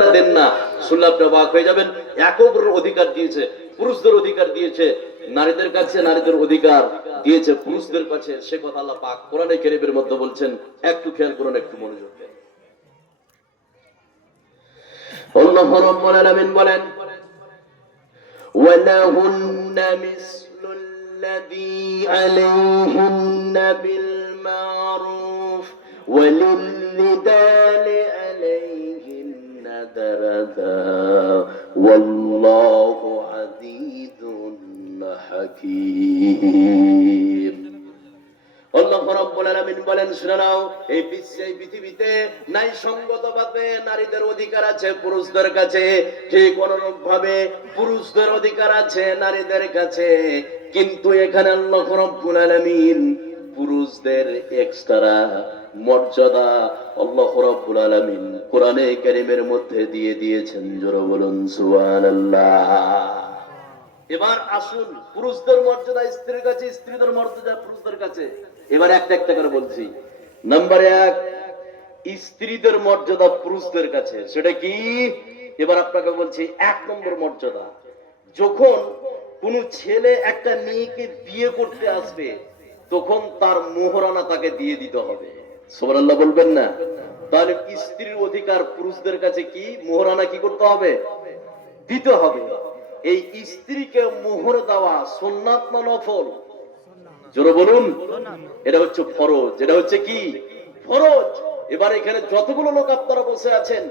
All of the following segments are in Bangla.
না দেন না, শুনলে আপনি অবাক হয়ে যাবেন। একক অধিকার দিয়েছে, পুরুষদের অধিকার দিয়েছে, নারীদের কাছে নারীদের অধিকার দিয়েছে পুরুষদের কাছে, সে কথা আল্লাহ পাক কোরআনে কারীমের মধ্যে বলছেন। একটু খেয়াল করুন, একটু মনোযোগ দেন। আল্লাহ রাব্বুল আলামিন বলেন, ওয়ালাহুন্না মিসলুল্লাযী আলাইহিন্না বিল মারুফ ওয়ালিল-রিজালি আলাইহিন্না দারাজা ওয়াল্লাহু আযীজুন হাকীম। আল্লাহ রাব্বুল আলামিন বলেন, শুনে নাও, এই বিশ্বে, এই পৃথিবীতে ন্যায়সঙ্গতভাবে নারীদের অধিকার আছে পুরুষদের কাছে, ঠিক অনুরূপ ভাবে পুরুষদের অধিকার আছে নারীদের কাছে। কিন্তু এখানে আল্লাহ রাব্বুল আলামিন পুরুষদের এক্সট্রা মর্যাদা আল্লাহ রাব্বুল আলামিন কোরআনে কারীমের মধ্যে দিয়ে দিয়েছেন। জোরে বলুন সুবহানাল্লাহ। এবার আসুন, পুরুষদের মর্যাদা স্ত্রীর কাছে, স্ত্রীদের মর্যাদা পুরুষদের কাছে। এবার একটা একটা করে বলছি। নাম্বার 1, স্ত্রীদের মর্যাদা পুরুষদের কাছে, সেটা কি? এবার আপনাকে বলছি 1 নম্বর মর্যাদা, যখন কোন ছেলে একটা মেয়েকে বিয়ে করতে আসবে, তখন তার মোহরানা তাকে দিয়ে দিতে হবে। সুবহানাল্লাহ বলবেন না? তাহলে স্ত্রীর অধিকার পুরুষদের কাছে কি? মোহরানা কি করতে হবে? দিতে হবে। এই স্ত্রীকে মোহর দেওয়া সুন্নাত না নফল? জোরে বলুন। এটা হচ্ছে ফরজ। এটা হচ্ছে কি? ফরজ। এবার এখানে যতগুলো লোক আপনারা বসে আছেন,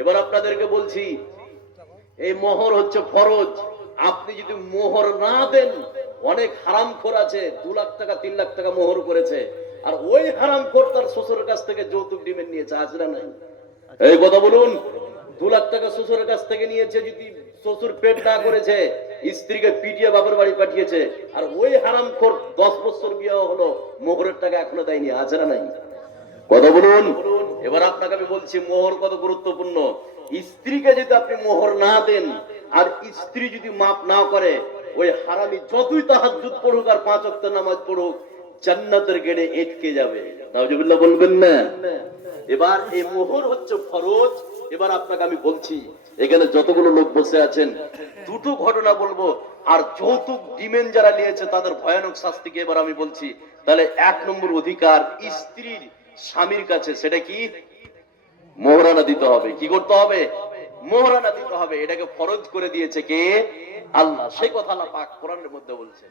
এবার আপনাদেরকে বলছি, এই মোহর হচ্ছে ফরজ। আপনি যদি মোহর না দেন, অনেক হারামখোর আছে 2 লাখ টাকা 3 লাখ টাকা মোহর করেছে, আর ওই হারামখোর তার শ্বশুরের কাছ থেকে যৌতুক ডিমেন্ড নিয়েছে, আছে না নাই? এই কথা বলুন। 2 লাখ টাকা শ্বশুরের কাছ থেকে নিয়েছে, যদি শ্বশুর পেট না করেছে, স্ত্রীকে পিটিয়ে বাপের বাড়ি পাঠিয়েছে, আর ওই হারামখোর 10 বছর বিয়ে হলো, মোহরের টাকা এখনো দেয়নি, আছে না নাই? কথা বলুন। এবার আপনাকে আমি বলছি, মোহর কত গুরুত্বপূর্ণ। স্ত্রীকে যদি আপনি মোহর না দেন, আর স্ত্রী যদি মাপ না করে, ওই হারামি যতই তাহাজ্জুদ পড়ুক আর 5 ওয়াক্ত নামাজ পড়ুক, জান্নাতের গেটে আটকে যাবে। নাউজুবিল্লাহ বলবেন না? এবার এই মোহর হচ্ছে ফরজ। এবার আপনাকে আমি বলছি, এখানে যতগুলো লোক বসে আছেন, 2টো ঘটনা বলবো, আর যৌতুক ডিমেন্ড যারা নিয়েছে তাদের ভয়ানক শাস্তিকে এবার আমি বলছি। তাহলে 1 নম্বর অধিকার স্ত্রীর স্বামীর কাছে, সেটা কি? মোহরানা দিতে হবে। কি করতে হবে? মোহরানা দিতে হবে। এটাকে ফরজ করে দিয়েছে কে? আল্লাহ। সেই কথা আল্লাহ পাক কোরআনের মধ্যে বলছেন।